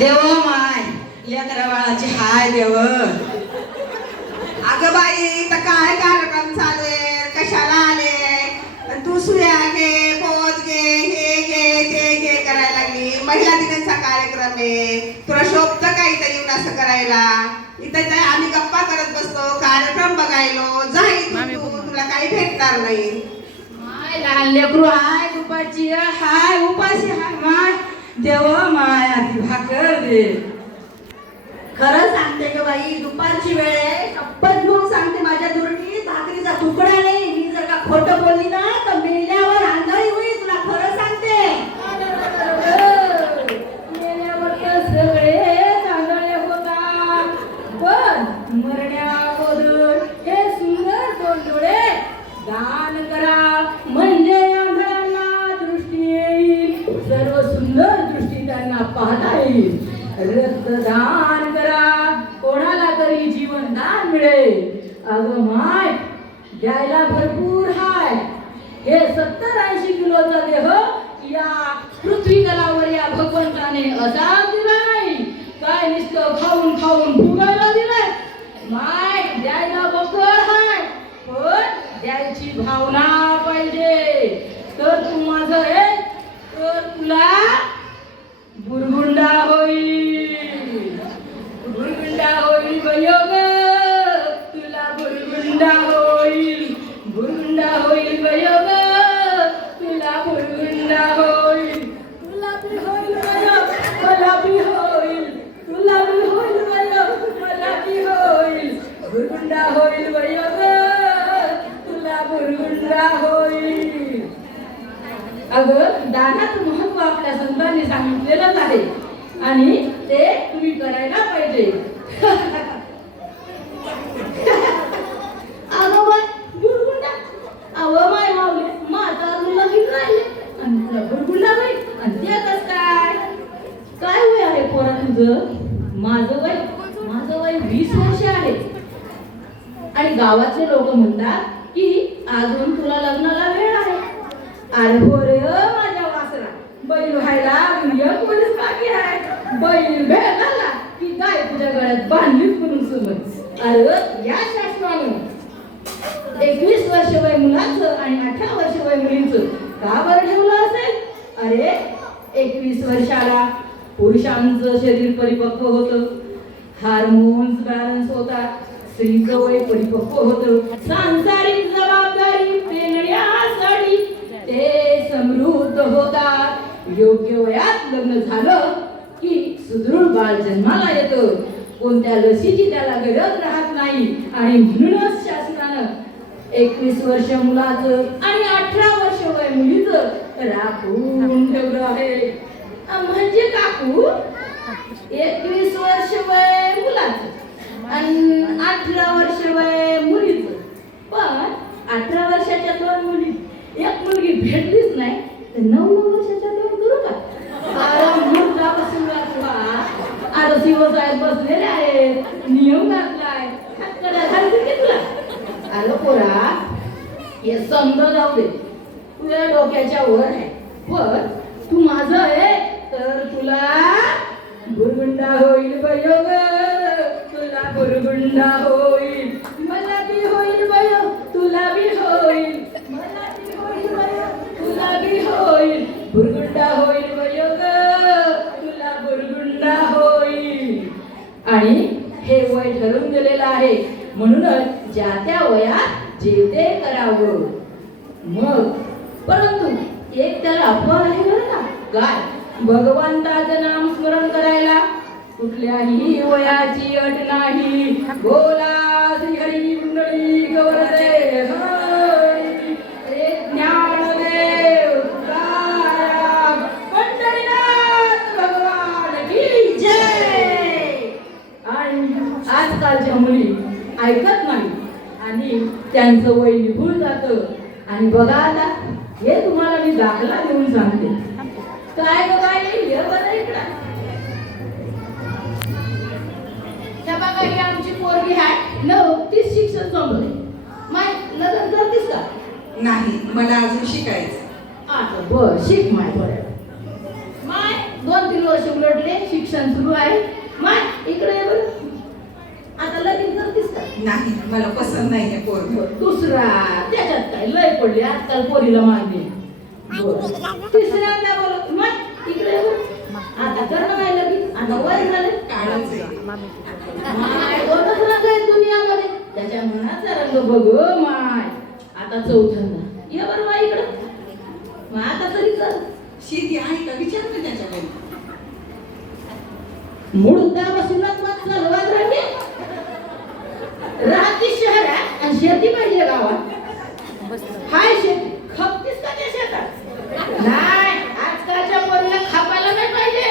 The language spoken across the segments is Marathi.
देव माय लेकरा बाळाची हाय देव. अगं बाई तर काय कार्यक्रम चालू आहे, कशाला आले तू? सुया घे, पोत घे, हे घे ते घे करायला लागली. महिला दिनाचा कार्यक्रम आहे, तुला शोभत काहीतरी येऊन असं करायला? इथं आम्ही गप्पा करत बसतो, कार्यक्रम बघायलो. जाईल तुला काही भेटणार नाही. माय लहान लेकरू हाय, दुपारची हाय, उपाशी हाय. माय देव माय आधी भाकर दे. खरं सांगते ग बाई, दुपारची वेळ आहे. शपथ घेऊन सांगते माझ्या दुर्डी भाकरीचा तुकडा नाही. मी जर का खोटं बोलली ना तर मेल्यावर आंधळी होईल. तुला खरं सांगते. मेल्यावर तर सगळे चांगले होतात, पण मरण्याअगोदर हे सुंदर दोन डोळे दान करा, म्हणजे आंधळ्यांना दृष्टी येईल. सर्व सुंदर दृष्टी त्यांना पाहता येईल. रक्तदान करा, कोणाला तरी जीवनदान मिळेल. अगं माय द्यायला भरपूर हाय. हे 70-80 किलोचा देह या पृथ्वी तलावर या भगवंताने असा दिला नाही. काय नुसतं खाऊन खाऊन फुगायला दिलाय. माय द्यायला बकर हाय, पण द्यायची भावना पाहिजे. तर तू माझं आहे तर तुला बुरगुंडा होईल, बुरगुंडा होईल बयोग. तुला बुरगुंडा होईल, बुरगुंडा होईल बयोग. तुला बुरगुंडा होईल, तुला बी होईल बयोग, मला बी होईल. तुला बी होईल बयोग, मला बी होईल. बुरगुंडा होईल बयोग, तुला बुरगुंडा होईल. अगं दानाचं महत्व आपल्या संतांनी सांगितलेलंच आहे आणि ते तुम्ही करायला पाहिजे. अगं बाय बुरगुंडा, अवं माय मावले माझा लगीन राहिले आणि तुला बुरगुंडा बाई. आणि ते कसं काय? काय वय आहे पोरा तुझं? माझं वय 20 वर्ष आहे. आणि गावातले लोक म्हणतात की अजून तुला लग्नाला वेळ आहे. अरे हो रे माझ्या वासरा, बैल व्हायला एक वर्ष बाकी आहे. बैल भेटला की काय तुझ्या गळ्यात बांधलीच म्हणून समज. अरे या शास्त्रानं 21 वर्ष वय मुलांचं आणि 18 वर्ष वय मुलींचं का बरं ठेवलं असेल? अरे 21 वर्षाला पुरुषांचं शरीर परिपक्व होतं, हार्मोन्स बॅलन्स होतात, स्त्रीचं वय परिपक्व होतं, सांसारिक जबाबदारी पेलण्यासाठी ते समृद्ध होतात. योग्य वयात लग्न झालं की सुदृढ बाळ जन्माला येतं. कोणत्या लसीची त्याला गरज राहत नाही. नाही आणि म्हणूनच शासनानं 21 वर्ष मुलाचं आणि 18 वर्ष वय मुलीचं राखून ठेवलं आहे. म्हणजे काकू 21 वर्ष वय मुलाचं आणि 18 वर्ष वय मुलीचं. पण 18 वर्षाच्या 2 मुली, एक मुलगी भेटलीच नाही तर 9 वर्षाच्या 2 करू का? मुहूर्तापासून आता शिव साहेब बसलेले आहेत, नियम घातलाय, हातकड्या घालतील की तुला? अरे पोरा, हे समजा जाऊ दे, तुझ्या डोक्याच्या वर आहे. पण तू माझं आहे तर तुला बुरगुंडा होईल बयो ग, तुला बुरगुंडा होईल. मला बी होईल बयो, तुला बी होईल. मला बी होईल बयो, तुला बी होईल. बुरगुंडा होईल बयो ग, तुला बुरगुंडा होईल. आणि हे वय ठरवून दिलेलं आहे, म्हणूनच ज्या त्या वयात जे ते करावं. मग परंतु एक त्याला अपवाद आहे बरं का. काय? भगवंताचं नाम स्मरण करायला कुठल्याही वयाची अट नाही. बोला श्री हरी मंडळी गौरदे ज्ञानदेव तुकाराम पंढरीनाथ भगवान की जय. आणि आजकालच्या मुली ऐकत नाही आणि त्यांचं वय निघून जातं. आणि बघा आता हे तुम्हाला मी दाखला देऊन सांगते. काय बघा हे बघा इकडं. त्या बघा ही आमची पोरगी आहे, 30 शिक्षण संपले. माय लग्न करतेस का? नाही, मला अजून शिकायचं. आता बर शिक माय. बरं माय 2-3 वर्ष उलटले, शिक्षण सुरू आहे. माय इकडे ये बरं. आता लगीन करतेस का? नाही, मला पसंत नाही आहे पोरगी. दुसरा त्याच्यात काय लय पडले आजकाल पोरीला मागणी. तिसऱ्यांदा बोलत मग इकडे आता करणं नाही लगीन, आता वय झाले. काढच आहे. माय दोनच रंग आहेत दुनियामध्ये, त्याच्या मनाचा रंग बघ माय. आता चौथ्यांदा ये बरं माय इकडं. मग आता तरी कर. शेती आहे का विचार ना त्याच्याकडे. मुळापासूनच मत चालवात राहते. राहती शहरात आणि शेती पाहिजे गावात. हाय शेती खपतीस का त्या शेतात? नाही, आजकालच्या पोरीला खापायला नाही पाहिजे.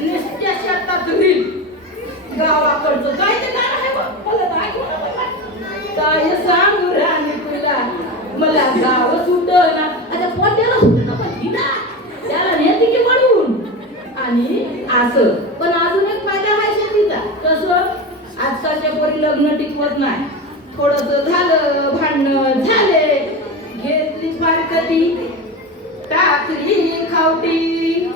नुसत्या शेतात रील. गावाकडचं काय ते काय आहे बघ, मला दाखव ना बाबा. काय सांगू रे आणि तुला, मला गाव सुटना, आता पोट्याला सुटना पण हिना त्याला नेते की म्हणून. आणि असं पण अजून एक फायदा आहे शेतीचा. कसं? आजकालच्या पोरी लग्न टिकवत नाही. थोडंसं झालं, भांडण झाले, घेतली फारकती, टाकली खावटी,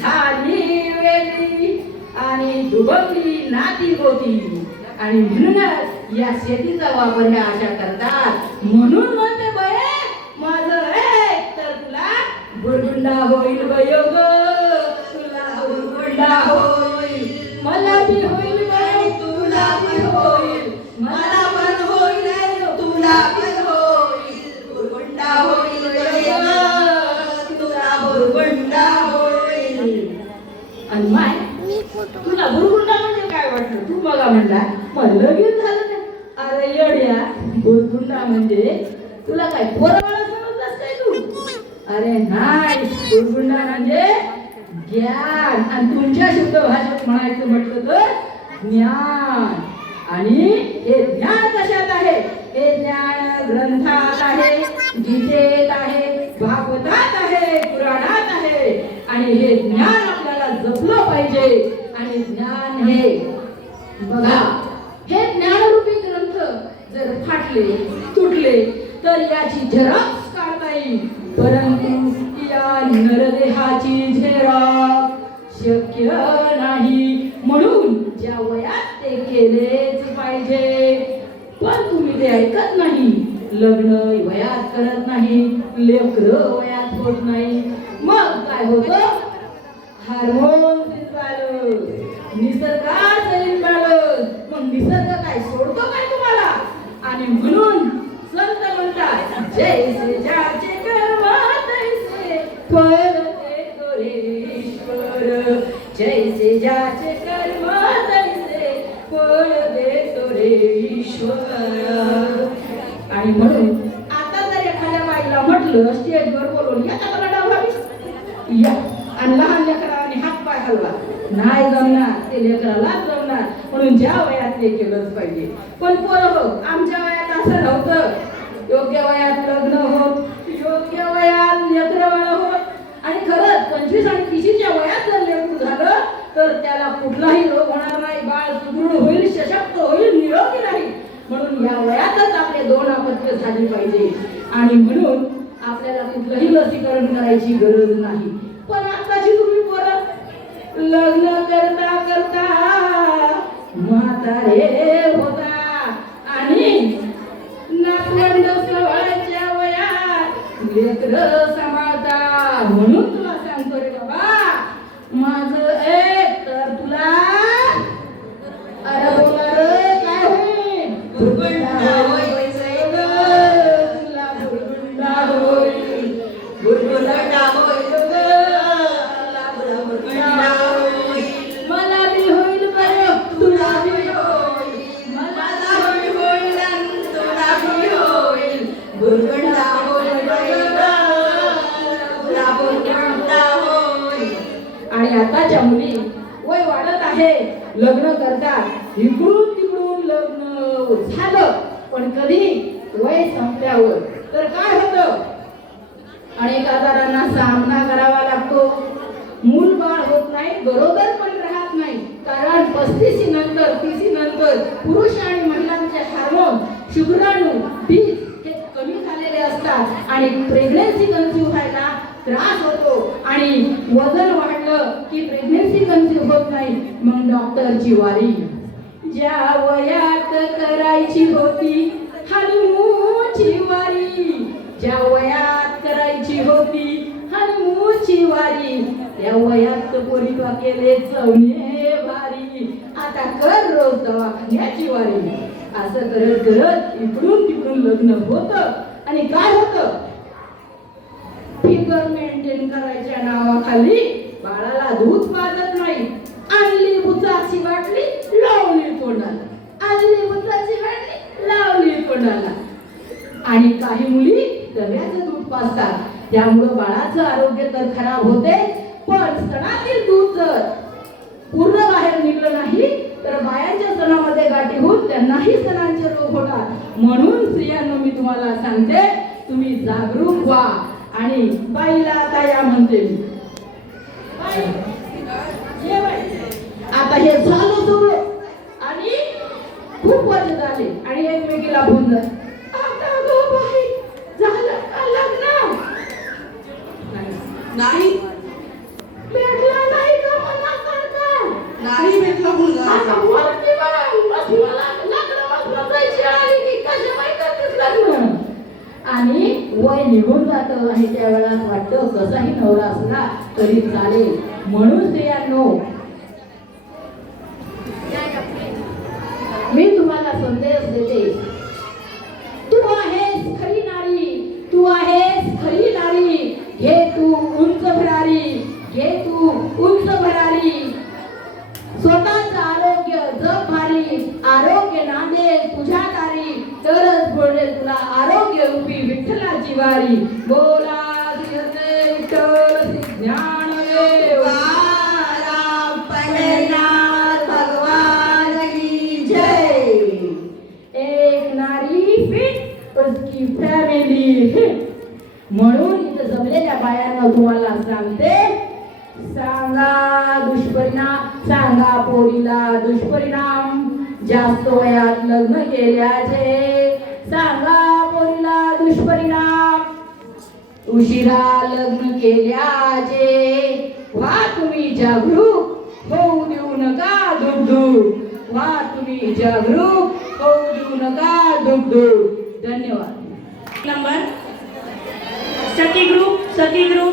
झाली वेली आणि दुबकली नाती होती. आणि म्हणूनच या शेतीचा वापर ह्या अशा करतात. म्हणून म्हणते बये माझं आहे तर तुला बुरगुंडा होईल बयो ग, तुला बुरगुंडा होईल. मला बी होईल बयो, तुला बी होईल. मला पण होईल, तुला पण होईल. बुरगुंडा होईल बयो ग, तुला बुरगुंडा होईल. आणि माय तुला बुरगुंडा म्हणजे काय वाटलं? तू बघा म्हणला मला लगीन झालं नाही. अरे येड्या, बुरगुंडा म्हणजे तुला काय पोरवाळा समजलास काय तू? अरे नाही, बुरगुंडा म्हणजे ज्ञान. आणि तुमच्या शुद्ध भाषेत म्हणायचं म्हटलं तर ज्ञान. आणि हे ज्ञान कशात आहे? हे ज्ञान ग्रंथात आहे, गीतेत आहे, भागवतात आहे, पुराणात आहे. आणि हे ज्ञान आपल्याला जपलं पाहिजे. आणि ज्ञान हे बघा, हे ज्ञानरूपी ग्रंथ जर फाटले तुटले तर याची झेरॉक्स काढता येईल, परंतु या नरदेहाची झेरॉक्स शक्य नाही. म्हणून ज्या वयात ते केलेच पाहिजे. पण तुम्ही ते ऐकत नाही. लग्न वयात करत नाही, लेकरं वयात होत नाही. मग काय होतं? हार्मोन निसर्गाचं इम्बॅलन्स. मग निसर्ग काय सोडतो काय तुम्हाला? आणि म्हणून संत म्हणतात जैसे ज्याचे कर्म तैसे फळ देतो रे ईश्वर. जैसे ज्याचे कर्म तैसे फळ देतो रे ईश्वर. आणि म्हणून आता जर एखाद्या बाईला म्हटलं स्टेजवर बोलवून या का मला डावावी या आणि लहान लेकराने हात पाय हलवा नाही जमणार ते लेकराला जमणार म्हणून ज्या वयात ते केलंच पाहिजे. पण पोरं हो आमच्या वयात असं नव्हतं. योग्य वयात लग्न होत, योग्य वयात लेकरं बाळ होत आणि खरंच 25 आणि 30च्या वयात जर लेकरू झालं तर त्याला कुठलाही रोग होणार नाही. बाळ सुदृढ होईल, सशक्त होईल, निरोगी राहील. म्हणून या वयातच आपले 2 अपत्य झाली पाहिजे आणि म्हणून आपल्याला कुठलंही लसीकरण करायची गरज नाही. पण आताची तुम्ही पोरं लग्न करता करता म्हातारे होता आणि नातवंड सवळाच्या वयात लेकरं सांभाळता. म्हणून तुला सांगतो रे बाबा माझं एक तर तुला अरे बोला रे काय होईल बुरबुंडा होईल तुला बुरबुंडा होईल बुरबुंडा होईल मला बी होईल बरं तुला बी होईल मला बी होईल आणि तुला बी होईल बुरबुंडा होईल तुला बुरबुंडा होईल. आणि आताच्या मुली वय वाढत आहे लग्न करतात इकडून तिकडून लग्न झालं पण कधी वय संपल्यावर तर काय होतं अनेक आजारांना सामना करावा लागतो. मूल बाळ होत नाही, गरोदर पण राहत नाही. कारण 35 नंतर 30 नंतर पुरुष आणि महिलांचे हार्मोन शुक्राणू बीज हे कमी झालेले असतात आणि प्रेग्नन्सी कन्सीव्ह व्हायला त्रास होतो आणि वजन वाढलं की प्रेग्नन्सी कन्सीव्ह होत नाही. मग डॉक्टरची वारी ज्या वयात करायची होती हनुमूची वारी ज्या वयात करायची होती हनुमूची वारी त्या वयात पोरीवा केले चवणे भारी आता कर रोज दवाखान्याची वारी. असं करत करत इकडून तिकडून लग्न होतं आणि काय होतं फिगर मेंटेन करायच्या नावाखाली बाळाला दूध पाजत नाही. आणली बुचाची बाटली लावली तोंडाला आणली बुचाची बाटली लावली तोंडाला आणि काही मुली दव्याचं दूध पाजतात. त्यामुळं बाळाचं आरोग्य तर खराब होते पण स्तनातील दूध जर पूर्ण बाहेर निघलं नाही तर बायांच्या स्तनामध्ये गाठी होऊन त्यांनाही स्तनांचे रोग होतात. म्हणून स्त्रियांनो मी तुम्हाला सांगते तुम्ही जागरूक व्हा आणि बाईला आता या म्हणते मी आता हे झालं सुरू आणि खूप वर्ष झाले आणि एकमेकीला फोन झाला आता गो बाई झालं का लग्न नाही भेटला नाही का मनासारखा नाही भेटला मुलगा आता वरती बस मला लग्न बसायची आली की कशा बाई करतेस लग्न आणि वय निघून जातं आणि त्यावेळेला वाटतं कसाही नवरा असला तरी चालेल. म्हणून स्त्रियांनो मी तुम्हाला संदेश देते तू आहेस खरी नारी तू आहेस खरी नारी घे तू उंच भरारी घे तू उंच भरारी स्वतःच आरोग्य जप भारी आरोग्य नांदे तुझ्या दारी तरच बोलले तुला आरोग्य रूपी विठ्ठलाची वारी. बोला श्री विठ्ठल ज्ञानदेव तुकाराम पंढरीनाथ भगवान की जय. एक नारी फिट उसकी फॅमिली हिट. म्हणून इथं जमलेल्या बायांना तुम्हाला सांगते सांगा दुष्परिणाम सांगा पोरीला दुष्परिणाम जास्त वयात लग्न केल्याचे सांगा पोरीला दुष्परिणाम उशिरा लग्न केल्याचे. व्हा तुम्ही जागरूक होऊ देऊ नका दुःख व्हा तुम्ही जागरूक होऊ देऊ नका दुःख. धन्यवाद. नंबर सखी ग्रुप